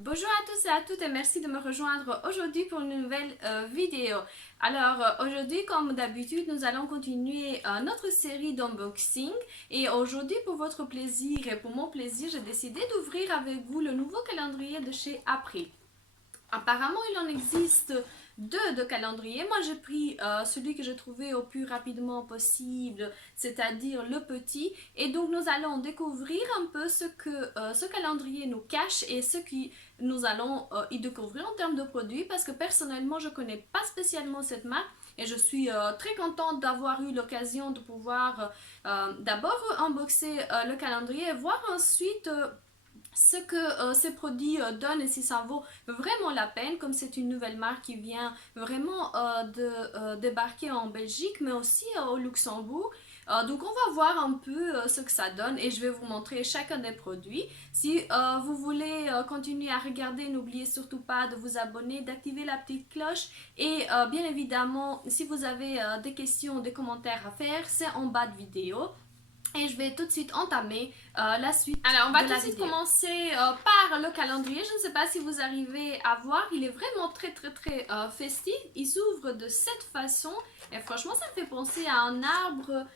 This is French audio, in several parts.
Bonjour à tous et à toutes et merci de me rejoindre aujourd'hui pour une nouvelle vidéo. Alors aujourd'hui comme d'habitude nous allons continuer notre série d'unboxing et aujourd'hui pour votre plaisir et pour mon plaisir j'ai décidé d'ouvrir avec vous le nouveau calendrier de chez April. Apparemment, il en existe deux de calendriers. Moi, j'ai pris celui que j'ai trouvé au plus rapidement possible, c'est-à-dire le petit. Et donc, nous allons découvrir un peu ce que ce calendrier nous cache et ce que nous allons y découvrir en termes de produits. Parce que personnellement, je ne connais pas spécialement cette marque. Et je suis très contente d'avoir eu l'occasion de pouvoir d'abord unboxer le calendrier et voir ensuite ce que ces produits donnent et si ça vaut vraiment la peine, comme c'est une nouvelle marque qui vient vraiment de débarquer en Belgique, mais aussi au Luxembourg. Donc on va voir un peu ce que ça donne et je vais vous montrer chacun des produits. Si vous voulez continuer à regarder, n'oubliez surtout pas de vous abonner, d'activer la petite cloche et bien évidemment, si vous avez des questions, des commentaires à faire, c'est en bas de vidéo. Et je vais tout de suite entamer la suite. Alors, on va tout de suite commencer par le calendrier. Je ne sais pas si vous arrivez à voir. Il est vraiment très festif. Il s'ouvre de cette façon. Et franchement, ça me fait penser à un arbre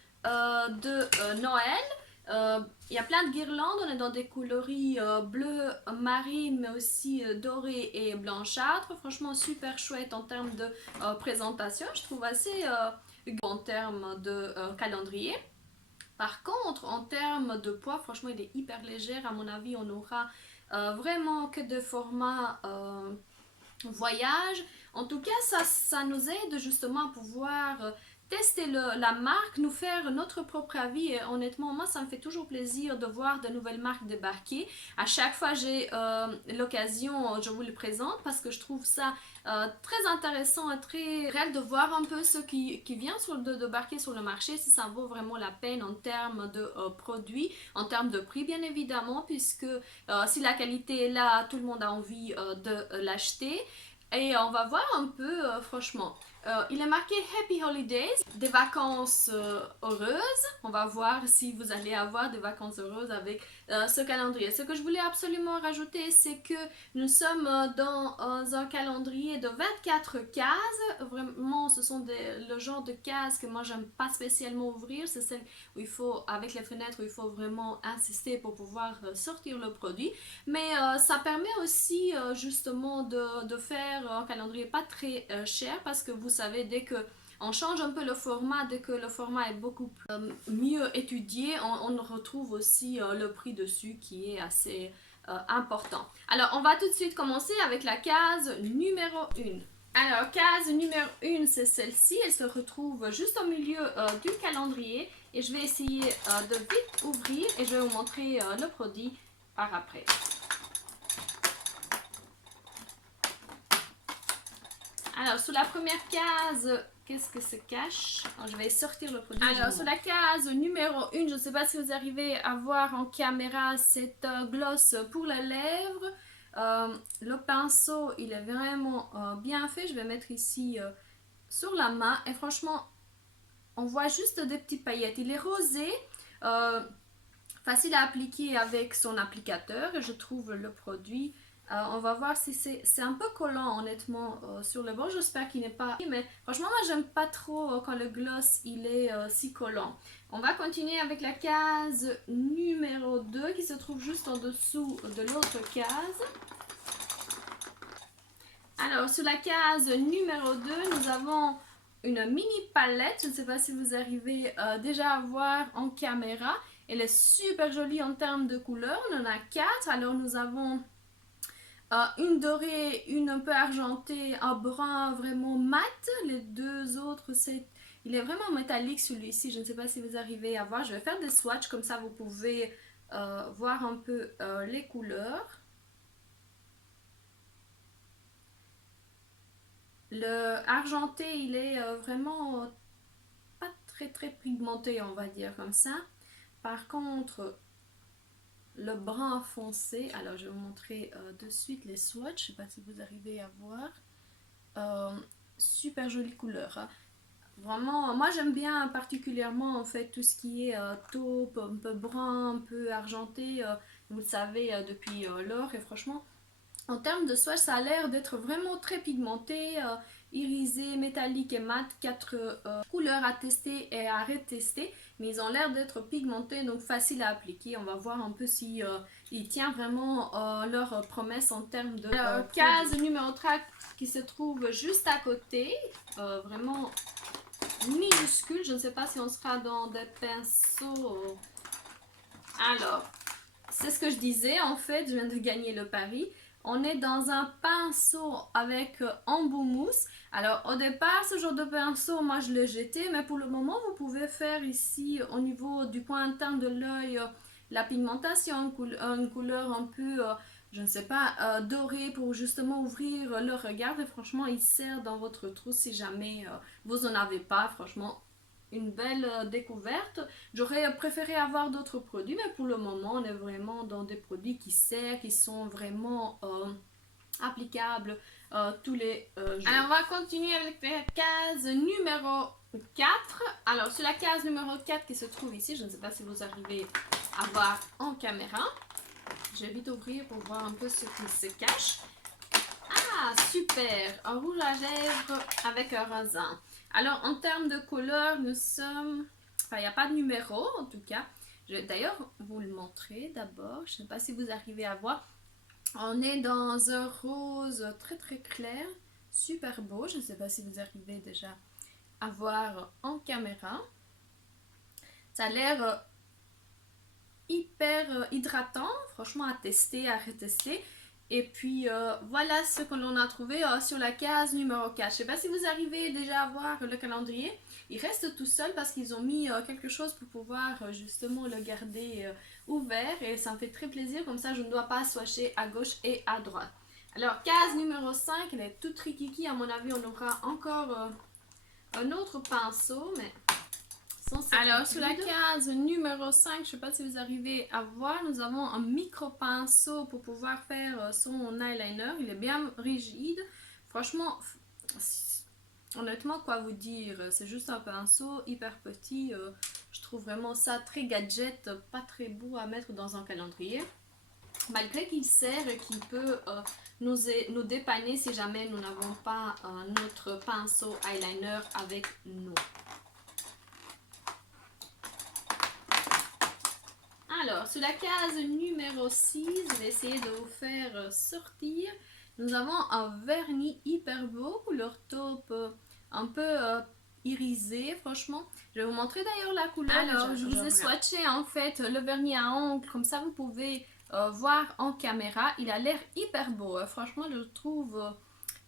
de Noël. Il y a plein de guirlandes. On est dans des coloris bleu marine, mais aussi doré et blanchâtre. Franchement, super chouette en termes de présentation. Je trouve assez en termes de calendrier. Par contre, en termes de poids, franchement, il est hyper léger. À mon avis, on aura vraiment que de format voyage. En tout cas, ça nous aide justement à pouvoir tester la marque, nous faire notre propre avis. Et honnêtement, moi, ça me fait toujours plaisir de voir de nouvelles marques débarquer. À chaque fois j'ai l'occasion, je vous le présente parce que je trouve ça très intéressant et très réel de voir un peu ce qui vient de débarquer sur le marché, si ça vaut vraiment la peine en termes de produits, en termes de prix bien évidemment, puisque si la qualité est là, tout le monde a envie de l'acheter. Et on va voir un peu, franchement. Il est marqué Happy Holidays, des vacances heureuses. On va voir si vous allez avoir des vacances heureuses avec ce calendrier. Ce que je voulais absolument rajouter, c'est que nous sommes dans un calendrier de 24 cases. Vraiment, ce sont le genre de cases que moi, j'aime pas spécialement ouvrir. C'est celle où il faut, avec les fenêtres, où il faut vraiment insister pour pouvoir sortir le produit. Mais ça permet aussi justement de faire un calendrier pas très cher parce que vous savez, dès que on change un peu le format, dès que le format est beaucoup mieux étudié, on retrouve aussi le prix dessus qui est assez important. Alors, on va tout de suite commencer avec la case numéro 1. Alors, case numéro 1, c'est celle-ci. Elle se retrouve juste au milieu du calendrier. Et je vais essayer de vite ouvrir et je vais vous montrer le produit par après. Alors, sous la première case, qu'est-ce que se cache? Alors, je vais sortir le produit. Alors, sur la case numéro 1, je ne sais pas si vous arrivez à voir en caméra cette gloss pour les lèvres. Le pinceau, il est vraiment bien fait. Je vais mettre ici sur la main. Et franchement, on voit juste des petites paillettes. Il est rosé. Facile à appliquer avec son applicateur. Et je trouve le produit on va voir si c'est un peu collant honnêtement sur le bord. J'espère qu'il n'est pas... Mais franchement, moi, j'aime pas trop quand le gloss il est si collant. On va continuer avec la case numéro 2 qui se trouve juste en dessous de l'autre case. Alors, sur la case numéro 2, nous avons une mini palette. Je ne sais pas si vous arrivez déjà à voir en caméra. Elle est super jolie en termes de couleurs. On en a 4. Alors, nous avons une dorée, une un peu argentée, un brun vraiment mat. Les deux autres, il est vraiment métallique celui-ci. Je ne sais pas si vous arrivez à voir. Je vais faire des swatchs comme ça vous pouvez voir un peu les couleurs. Le argenté, il est vraiment pas très pigmenté, on va dire comme ça. Par contre, le brun foncé, alors je vais vous montrer de suite les swatchs. Je ne sais pas si vous arrivez à voir. Super jolie couleur, hein. Vraiment, moi j'aime bien particulièrement en fait tout ce qui est taupe, un peu brun, un peu argenté, vous le savez depuis l'or et franchement En termes de swatch, ça a l'air d'être vraiment très pigmenté, irisé, métallique et mat. Quatre couleurs à tester et à retester, mais ils ont l'air d'être pigmentés, donc facile à appliquer. On va voir un peu si il tient vraiment leur promesse en termes de case numéro 3 qui se trouve juste à côté, vraiment minuscule. Je ne sais pas si on sera dans des pinceaux. Alors, c'est ce que je disais, en fait, je viens de gagner le pari. On est dans un pinceau avec embout mousse. Alors, au départ, ce genre de pinceau, moi, je l'ai jeté. Mais pour le moment, vous pouvez faire ici, au niveau du coin interne de l'œil, la pigmentation, une couleur un peu, je ne sais pas, dorée pour justement ouvrir le regard. Et franchement, il sert dans votre trousse si jamais vous n'en avez pas. Franchement, une belle découverte. J'aurais préféré avoir d'autres produits, mais pour le moment, on est vraiment dans des produits qui servent, qui sont vraiment applicables tous les jours. Alors, on va continuer avec la case numéro 4. Alors, sur la case numéro 4 qui se trouve ici, je ne sais pas si vous arrivez à voir en caméra. Je vais vite ouvrir pour voir un peu ce qui se cache. Ah, super! Un rouge à lèvres avec un raisin. Alors, en termes de couleur, nous sommes... Enfin, il n'y a pas de numéro, en tout cas. Je vais d'ailleurs vous le montrer d'abord. Je ne sais pas si vous arrivez à voir. On est dans un rose très très clair. Super beau. Je ne sais pas si vous arrivez déjà à voir en caméra. Ça a l'air hyper hydratant. Franchement, à tester, à retester. Et puis voilà ce que l'on a trouvé sur la case numéro 4. Je ne sais pas si vous arrivez déjà à voir le calendrier. Il reste tout seul parce qu'ils ont mis quelque chose pour pouvoir justement le garder ouvert. Et ça me fait très plaisir. Comme ça, je ne dois pas swatcher à gauche et à droite. Alors, case numéro 5, elle est toute rikiki. À mon avis, on aura encore un autre pinceau. Mais alors, sur la case numéro 5, je ne sais pas si vous arrivez à voir, nous avons un micro pinceau pour pouvoir faire son eyeliner. Il est bien rigide. Franchement, honnêtement, quoi vous dire, c'est juste un pinceau hyper petit. Je trouve vraiment ça très gadget, pas très beau à mettre dans un calendrier. Malgré qu'il sert et qu'il peut nous dépanner si jamais nous n'avons pas notre pinceau eyeliner avec nous. Alors, sur la case numéro 6, je vais essayer de vous faire sortir. Nous avons un vernis hyper beau, couleur taupe, un peu irisé, franchement. Je vais vous montrer d'ailleurs la couleur. Alors, je vous ai swatché en fait le vernis à ongles, comme ça vous pouvez voir en caméra. Il a l'air hyper beau, hein. Franchement, je trouve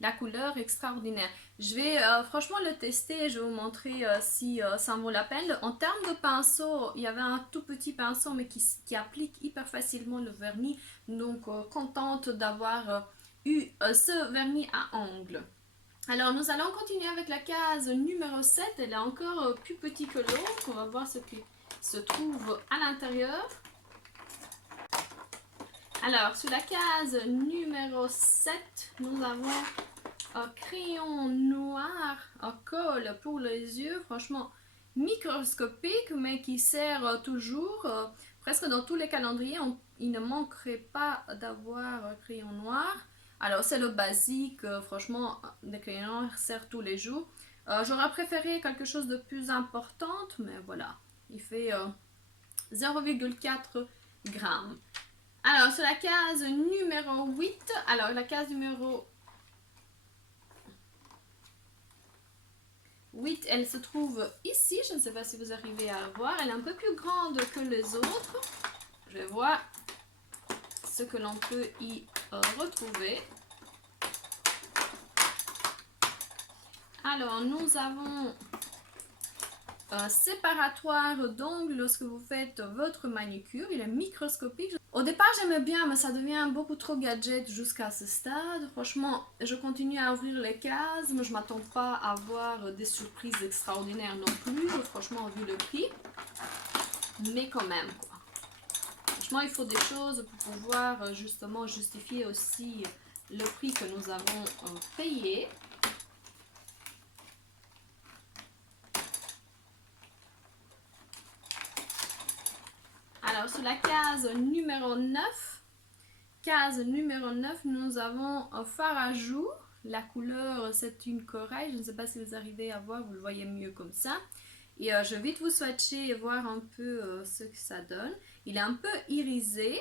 la couleur extraordinaire. Je vais franchement le tester et je vais vous montrer si ça en vaut la peine. En termes de pinceau, il y avait un tout petit pinceau mais qui applique hyper facilement le vernis. Donc contente d'avoir eu ce vernis à ongles. Alors nous allons continuer avec la case numéro 7. Elle est encore plus petite que l'autre. On va voir ce qui se trouve à l'intérieur. Alors, sur la case numéro 7, nous avons un crayon noir, un colle pour les yeux, franchement microscopique, mais qui sert toujours, presque dans tous les calendriers, il ne manquerait pas d'avoir un crayon noir. Alors, c'est le basique, franchement, des crayons noirs servent tous les jours. J'aurais préféré quelque chose de plus important, mais voilà, il fait 0,4 grammes. Alors, sur la case numéro 8, alors la case numéro 8, elle se trouve ici. Je ne sais pas si vous arrivez à voir. Elle est un peu plus grande que les autres. Je vais voir ce que l'on peut y retrouver. Alors, nous avons un séparatoire d'ongles lorsque vous faites votre manucure. Il est microscopique. Au départ, j'aimais bien, mais ça devient beaucoup trop gadget jusqu'à ce stade. Franchement, je continue à ouvrir les cases, mais je ne m'attends pas à avoir des surprises extraordinaires non plus. Franchement, vu le prix. Mais quand même, quoi. Franchement, il faut des choses pour pouvoir justement justifier aussi le prix que nous avons payé. Alors, sur la case numéro 9, case numéro 9, nous avons un fard à joues. La couleur, c'est une corail. Je ne sais pas si vous arrivez à voir, vous le voyez mieux comme ça. Et je vais vite vous swatcher et voir un peu ce que ça donne. Il est un peu irisé.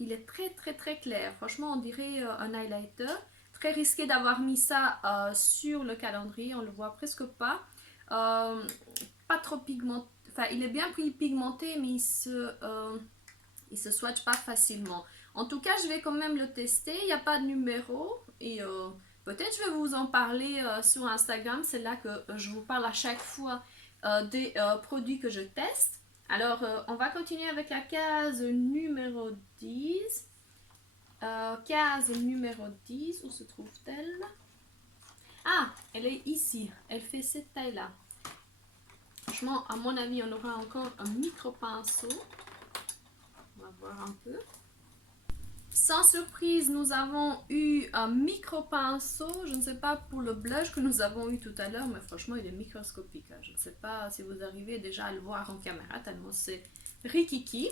Il est très clair. Franchement, on dirait un highlighter. Très risqué d'avoir mis ça sur le calendrier. On le voit presque pas. Pas trop pigmenté. Enfin, il est bien pigmenté, mais il se swatch pas facilement. En tout cas, je vais quand même le tester. Il n'y a pas de numéro. Et peut-être je vais vous en parler sur Instagram. C'est là que je vous parle à chaque fois des produits que je teste. Alors, on va continuer avec la case numéro 10. Case numéro 10, où se trouve-t-elle? Ah, elle est ici. Elle fait cette taille-là. Franchement, à mon avis, on aura encore un micro pinceau. On va voir un peu. Sans surprise, nous avons eu un micro pinceau. Je ne sais pas pour le blush que nous avons eu tout à l'heure, mais franchement, il est microscopique. Je ne sais pas si vous arrivez déjà à le voir en caméra, tellement c'est rikiki.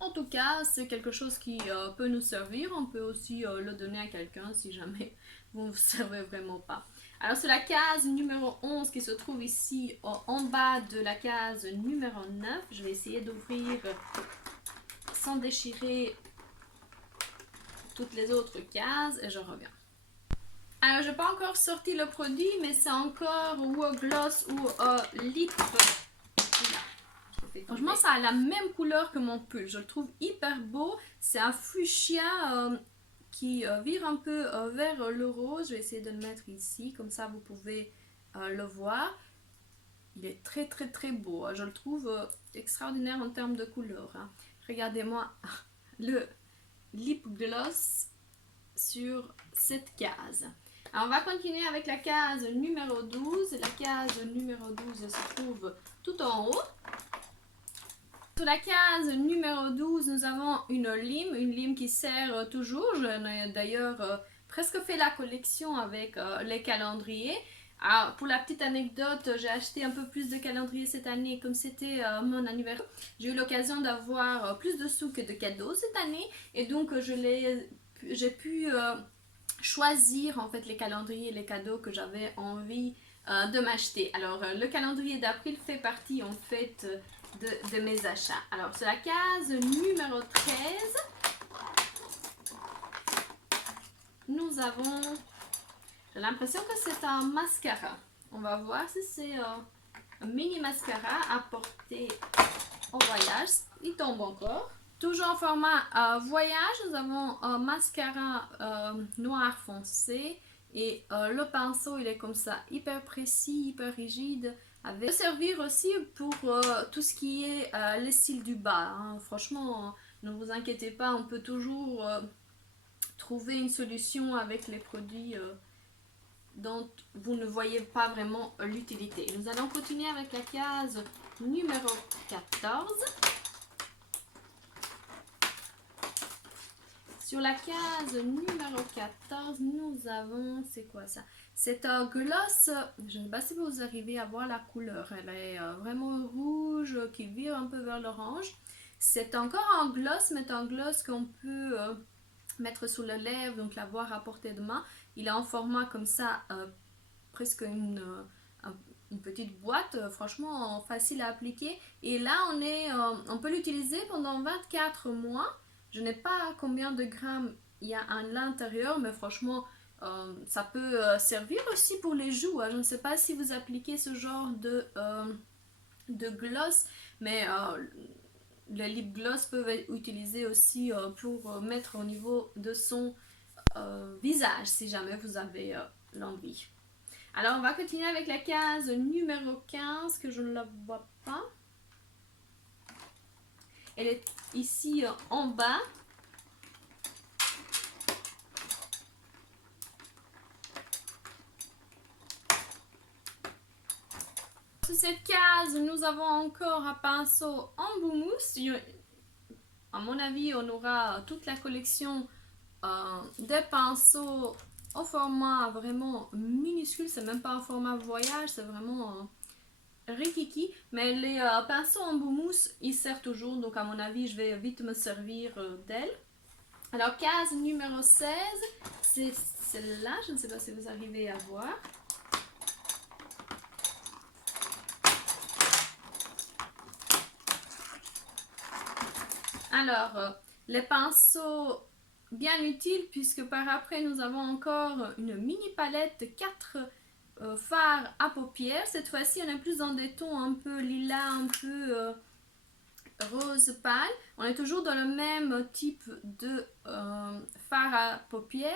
En tout cas, c'est quelque chose qui peut nous servir. On peut aussi le donner à quelqu'un si jamais vous ne vous servez vraiment pas. Alors, c'est la case numéro 11 qui se trouve ici en bas de la case numéro 9. Je vais essayer d'ouvrir sans déchirer toutes les autres cases et je reviens. Alors, je n'ai pas encore sorti le produit, mais c'est encore ou un gloss ou un lip. Franchement, ça a la même couleur que mon pull. Je le trouve hyper beau. C'est un fuchsia qui vire un peu vers le rose. Je vais essayer de le mettre ici. Comme ça, vous pouvez le voir. Il est très beau. Je le trouve extraordinaire en termes de couleur. Regardez-moi le lip gloss sur cette case. Alors, on va continuer avec la case numéro 12. La case numéro 12 se trouve tout en haut. Sur la case numéro 12, nous avons une lime qui sert toujours. J'en ai d'ailleurs presque fait la collection avec les calendriers. Alors, pour la petite anecdote, j'ai acheté un peu plus de calendriers cette année, comme c'était mon anniversaire. J'ai eu l'occasion d'avoir plus de sous que de cadeaux cette année, et donc j'ai pu choisir en fait les calendriers et les cadeaux que j'avais envie de m'acheter. Alors, le calendrier d'avril fait partie en fait de mes achats. Alors, c'est la case numéro 13. Nous avons... J'ai l'impression que c'est un mascara. On va voir si c'est un mini mascara à porter en voyage. Il tombe encore. Toujours en format voyage, nous avons un mascara noir foncé. Et le pinceau, il est comme ça, hyper précis, hyper rigide. Il peut servir aussi pour tout ce qui est les styles du bas. Franchement, ne vous inquiétez pas, on peut toujours trouver une solution avec les produits dont vous ne voyez pas vraiment l'utilité. Nous allons continuer avec la case numéro 14. Sur la case numéro 14, nous avons, c'est quoi ça? C'est un gloss, je ne sais pas si vous arrivez à voir la couleur, elle est vraiment rouge qui vire un peu vers l'orange. C'est encore un gloss, mais un gloss qu'on peut mettre sous les lèvres, donc l'avoir à portée de main. Il est en format comme ça, presque une petite boîte, franchement facile à appliquer. Et là, on peut l'utiliser pendant 24 mois. Je n'ai pas combien de grammes il y a à l'intérieur, mais franchement, ça peut servir aussi pour les joues. Je ne sais pas si vous appliquez ce genre de gloss, mais les lip gloss peuvent être utilisés aussi pour mettre au niveau de son visage, si jamais vous avez l'envie. Alors, on va continuer avec la case numéro 15, que je ne la vois pas. Elle est ici en bas. Sur cette case, nous avons encore un pinceau en boumousse. À mon avis, on aura toute la collection des pinceaux au format vraiment minuscule. C'est même pas un format voyage, c'est vraiment rikiki. Mais les pinceaux en boumousse, ils servent toujours. Donc à mon avis, je vais vite me servir d'elle. Alors, case numéro 16, c'est celle-là. Je ne sais pas si vous arrivez à voir. Alors, les pinceaux bien utiles puisque par après nous avons encore une mini palette de 4 fards à paupières. Cette fois-ci, on est plus dans des tons un peu lilas, un peu rose pâle. On est toujours dans le même type de fard à paupières.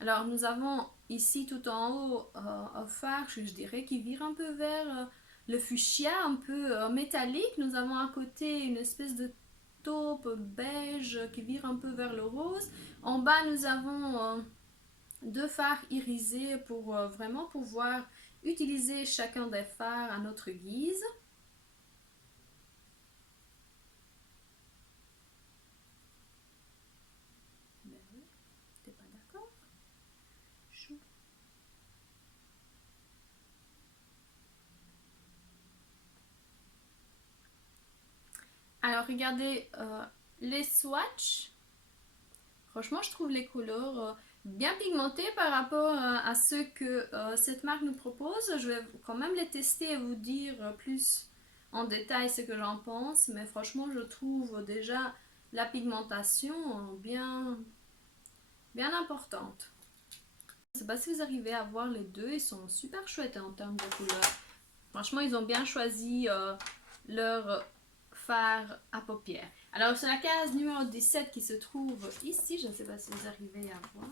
Alors, nous avons ici tout en haut un fard, je dirais, qui vire un peu vers le fuchsia, un peu métallique. Nous avons à côté une espèce de taupe beige qui vire un peu vers le rose. En bas, nous avons deux fards irisés pour vraiment pouvoir utiliser chacun des fards à notre guise. Ben oui, t'es pas d'accord? Chou. Alors regardez les swatchs. Franchement, je trouve les couleurs bien pigmentées par rapport à ceux que cette marque nous propose. Je vais quand même les tester et vous dire plus en détail ce que j'en pense. Mais franchement, je trouve déjà la pigmentation bien importante. Je ne sais pas si vous arrivez à voir les deux. Ils sont super chouettes en termes de couleurs. Franchement, ils ont bien choisi leur fard à paupières. Alors, sur la case numéro 17 qui se trouve ici, je ne sais pas si vous arrivez à voir.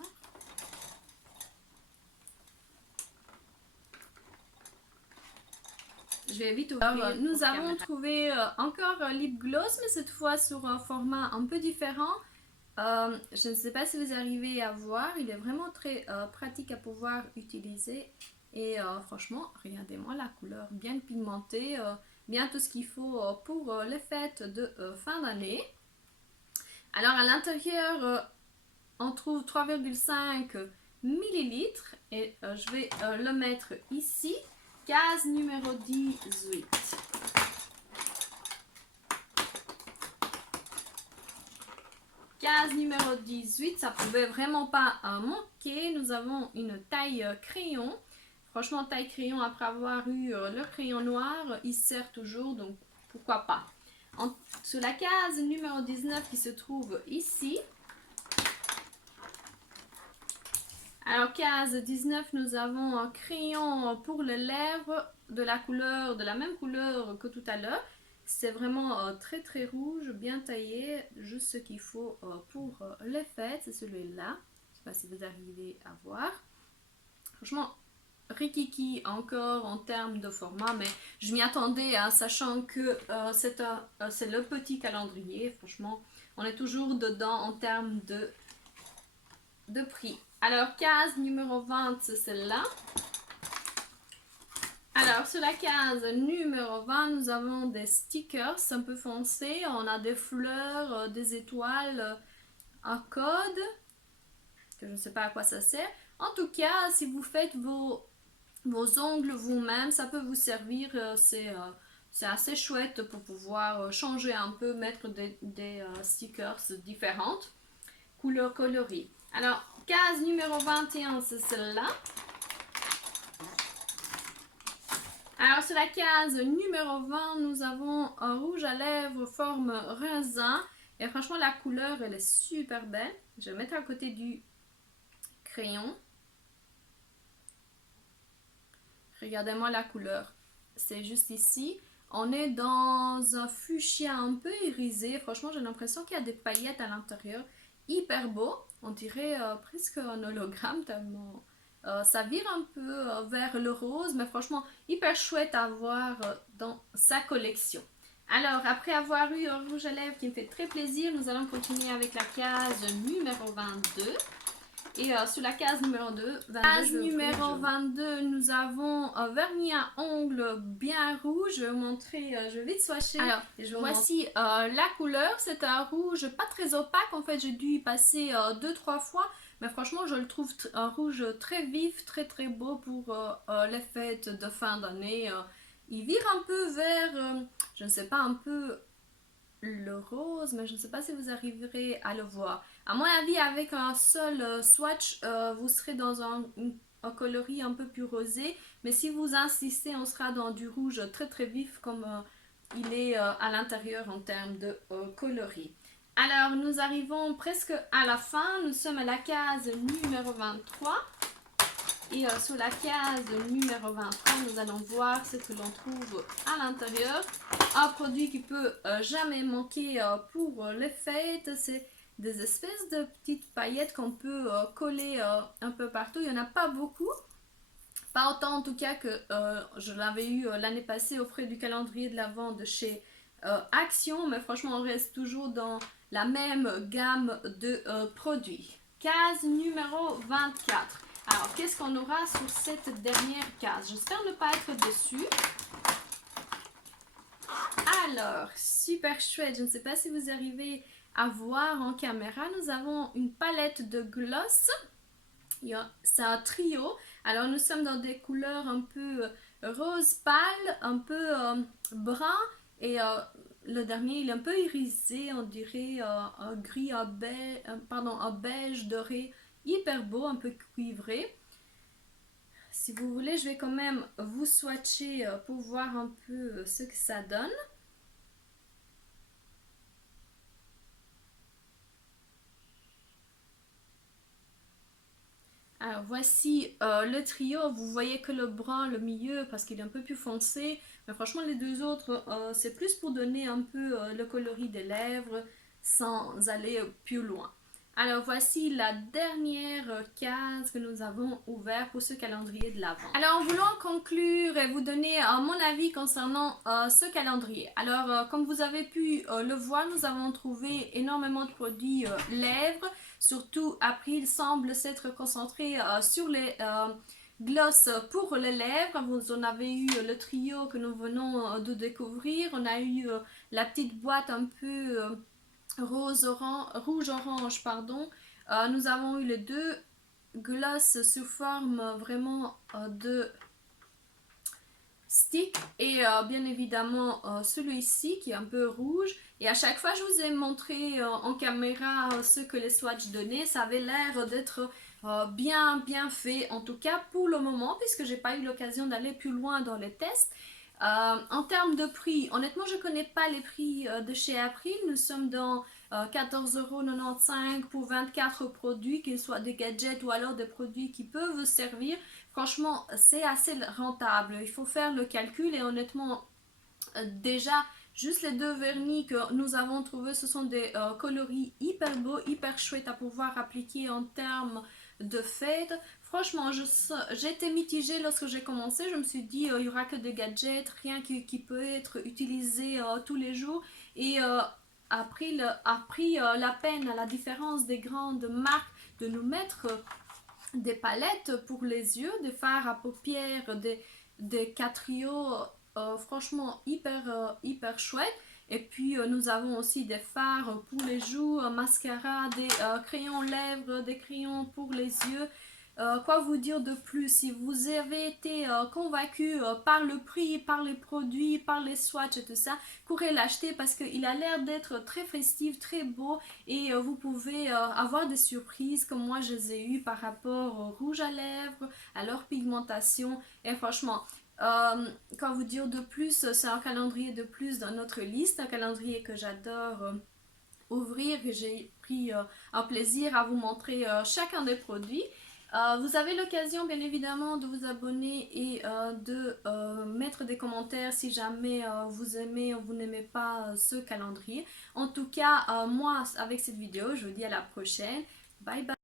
Je vais vite ouvrir. Alors, nous avons trouvé encore un lip gloss, mais cette fois sur un format un peu différent. Je ne sais pas si vous arrivez à voir, il est vraiment très pratique à pouvoir utiliser. Et franchement, regardez-moi la couleur bien pigmentée, bien tout ce qu'il faut pour les fêtes de fin d'année. Alors à l'intérieur, on trouve 3,5 millilitres et je vais le mettre ici, case numéro 18. Case numéro 18, ça pouvait vraiment pas manquer. Nous avons une taille crayon. Franchement, taille crayon, après avoir eu le crayon noir, il sert toujours, donc pourquoi pas. Sur la case numéro 19 qui se trouve ici. Alors, case 19, nous avons un crayon pour les lèvres de la même couleur que tout à l'heure. C'est vraiment très très rouge, bien taillé, juste ce qu'il faut pour les fêtes, c'est celui-là. Je ne sais pas si vous arrivez à voir. Franchement, rikiki encore en termes de format, mais je m'y attendais, hein, sachant que c'est le petit calendrier. Franchement, on est toujours dedans en termes de prix. Alors, case numéro 20, c'est celle-là. Alors, sur la case numéro 20, nous avons des stickers un peu foncés. On a des fleurs, des étoiles, un code, que je ne sais pas à quoi ça sert. En tout cas, si vous faites vos ongles vous-même, ça peut vous servir. C'est assez chouette pour pouvoir changer un peu, mettre des stickers différentes, couleurs colorées. Alors, case numéro 21, c'est celle-là. Alors, sur la case numéro 20, nous avons un rouge à lèvres forme raisin. Et franchement, la couleur, elle est super belle. Je vais mettre à côté du crayon. Regardez-moi la couleur. C'est juste ici. On est dans un fuchsia un peu irisé. Franchement, j'ai l'impression qu'il y a des paillettes à l'intérieur. Hyper beau. On dirait presque un hologramme tellement... ça vire un peu vers le rose, mais franchement, hyper chouette à avoir dans sa collection. Alors, après avoir eu un rouge à lèvres qui me fait très plaisir, nous allons continuer avec la case numéro 22. Et sur la case numéro 2, case numéro 22, nous avons un vernis à ongles bien rouge. Je vais vous montrer, je vais vite swatcher. Alors, voici la couleur. C'est un rouge pas très opaque. En fait, j'ai dû y passer 2-3 fois. Mais franchement, je le trouve un rouge très vif, très très beau pour les fêtes de fin d'année. Il vire un peu vers, je ne sais pas, un peu le rose, mais je ne sais pas si vous arriverez à le voir. À mon avis, avec un seul swatch, vous serez dans un coloris un peu plus rosé, mais si vous insistez, on sera dans du rouge très très vif comme il est à l'intérieur en termes de coloris. Alors, nous arrivons presque à la fin. Nous sommes à la case numéro 23. Et sur la case numéro 23, nous allons voir ce que l'on trouve à l'intérieur. Un produit qui peut jamais manquer pour les fêtes, c'est des espèces de petites paillettes qu'on peut coller un peu partout. Il n'y en a pas beaucoup. Pas autant en tout cas que je l'avais eu l'année passée auprès du calendrier de l'Avent de chez Action, mais franchement on reste toujours dans la même gamme de produits. Case numéro 24. Alors qu'est-ce qu'on aura sur cette dernière case? J'espère ne pas être dessus. Alors, super chouette, je ne sais pas si vous arrivez à voir en caméra, nous avons une palette de gloss. C'est un trio. Alors nous sommes dans des couleurs un peu rose pâle, un peu brun et le dernier il est un peu irisé, on dirait un gris, un beige doré, hyper beau, un peu cuivré. Si vous voulez, je vais quand même vous swatcher pour voir un peu ce que ça donne. Alors voici le trio, vous voyez que le brun, le milieu, parce qu'il est un peu plus foncé, mais franchement les deux autres, c'est plus pour donner un peu le coloris des lèvres sans aller plus loin. Alors voici la dernière case que nous avons ouverte pour ce calendrier de l'Avent. Alors en voulant conclure et vous donner mon avis concernant ce calendrier. Alors comme vous avez pu le voir, nous avons trouvé énormément de produits lèvres. Surtout April semble s'être concentré sur les gloss pour les lèvres. Vous en avez eu le trio que nous venons de découvrir. On a eu la petite boîte un peu rouge-orange, pardon. Nous avons eu les deux gloss sous forme vraiment de stick et bien évidemment celui-ci qui est un peu rouge. Et à chaque fois je vous ai montré en caméra ce que les swatchs donnaient. Ça avait l'air d'être bien fait, en tout cas pour le moment, puisque j'ai pas eu l'occasion d'aller plus loin dans les tests. En termes de prix, honnêtement je connais pas les prix de chez April. Nous sommes dans 14,95 € pour 24 produits, qu'ils soient des gadgets ou alors des produits qui peuvent servir. Franchement, c'est assez rentable. Il faut faire le calcul et honnêtement, déjà, juste les deux vernis que nous avons trouvés, ce sont des coloris hyper beaux, hyper chouettes à pouvoir appliquer en termes de fête. Franchement, j'étais mitigée lorsque j'ai commencé. Je me suis dit, il n'y aura que des gadgets, rien qui peut être utilisé tous les jours. Et a pris la peine, à la différence des grandes marques, de nous mettre des palettes pour les yeux, des fards à paupières, des quatrios, franchement hyper chouettes. Et puis nous avons aussi des fards pour les joues, mascara, des crayons lèvres, des crayons pour les yeux. Quoi vous dire de plus? Si vous avez été convaincu par le prix, par les produits, par les swatchs et tout ça, courez l'acheter parce qu'il a l'air d'être très festif, très beau et vous pouvez avoir des surprises comme moi je les ai eues par rapport au rouge à lèvres, à leur pigmentation et franchement, quoi vous dire de plus, c'est un calendrier de plus dans notre liste, un calendrier que j'adore ouvrir et j'ai pris un plaisir à vous montrer chacun des produits. Vous avez l'occasion bien évidemment de vous abonner et de mettre des commentaires si jamais vous aimez ou vous n'aimez pas ce calendrier. En tout cas, moi avec cette vidéo, je vous dis à la prochaine. Bye bye.